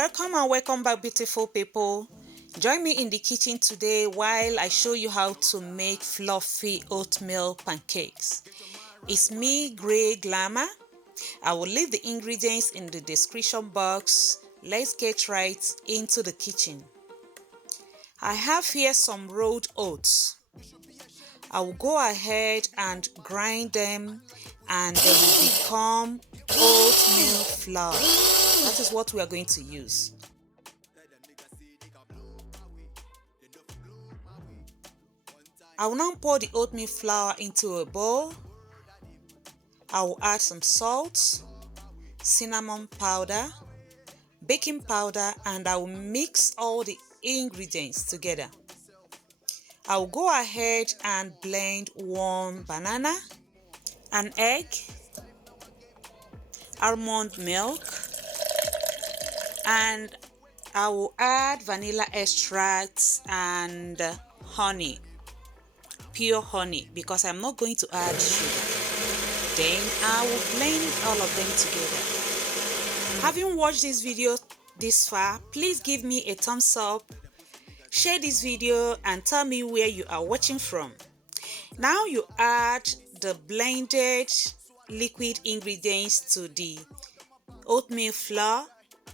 Welcome and welcome back, beautiful people. Join me in the kitchen today while I show you how to make fluffy oatmeal pancakes. It's me, Greyglamma. I will leave the ingredients in the description box. Let's get right into the kitchen. I have here some rolled oats. I will go ahead and grind them and they will become oatmeal flour. That is what we are going to use. I will now pour the oatmeal flour into a bowl. I will add some salt, cinnamon powder, baking powder, and I will mix all the ingredients together. I will go ahead and blend 1 banana, an egg, almond milk, and I will add vanilla extracts and honey, pure honey, because I'm not going to add sugar. Then I will blend all of them together. Having watched this video this far, please give me a thumbs up, share this video, and tell me where you are watching from. Now you add the blended liquid ingredients to the oatmeal flour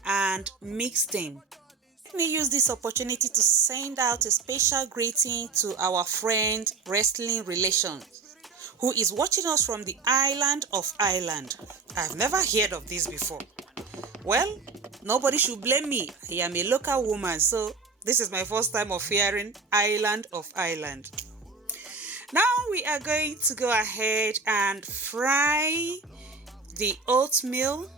and mix them. Let me use this opportunity to send out a special greeting to our friend Wrestling Relations, who is watching us from the island of Ireland. I've never heard of this before. Well, nobody should blame me. I am a local woman, so this is my first time of hearing island of Ireland. Now we are going to go ahead and fry the oatmeal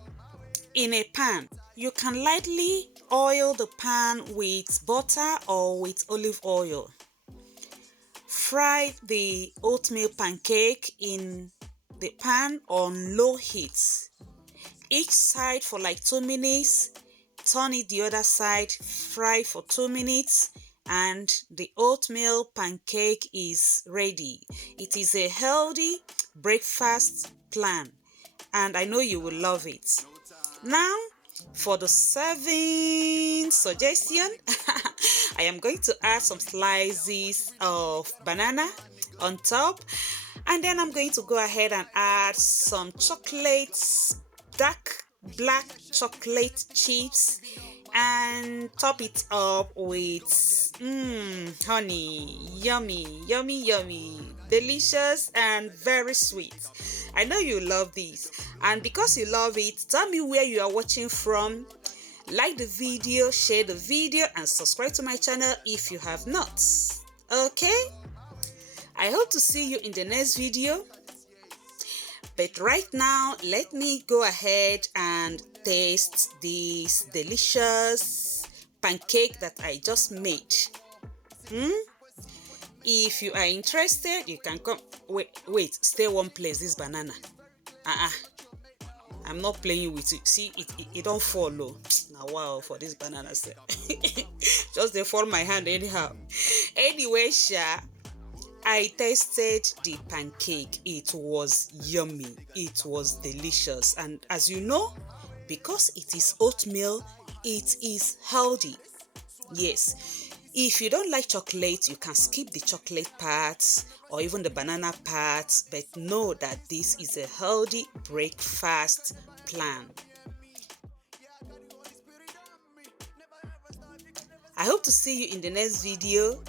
in a pan. You can lightly oil the pan with butter or with olive oil. Fry the oatmeal pancake in the pan on low heat. Each side for like 2 minutes. Turn it the other side, fry for 2 minutes, and the oatmeal pancake is ready. It is a healthy breakfast plan, and I know you will love it. Now, for the serving suggestion, I am going to add some slices of banana on top, and then I'm going to go ahead and add some chocolates, dark black chocolate chips, and top it up with honey. Yummy, yummy, yummy, delicious and very sweet. I know you love this, and because you love it, tell me where you are watching from. Like the video, share the video, and subscribe to my channel if you have not. Okay, I hope to see you in the next video. But right now, let me go ahead and taste this delicious pancake that I just made. If you are interested, you can come. Wait, stay one place. This banana. I'm not playing with it. See, it don't fall low. Now, wow, for this banana set. Just they fall my hand anyhow. Anyway, I tasted the pancake. It was yummy. It was delicious. And as you know, because it is oatmeal, it is healthy. Yes. If you don't like chocolate, you can skip the chocolate parts or even the banana parts, but know that this is a healthy breakfast plan. I hope to see you in the next video.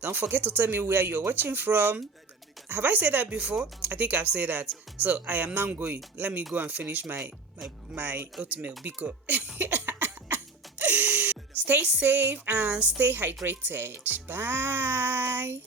Don't forget to tell me where you're watching from. Have I said that before? I think I've said that. So I am now going. Let me go and finish my oatmeal. Biko. Stay safe and stay hydrated. Bye.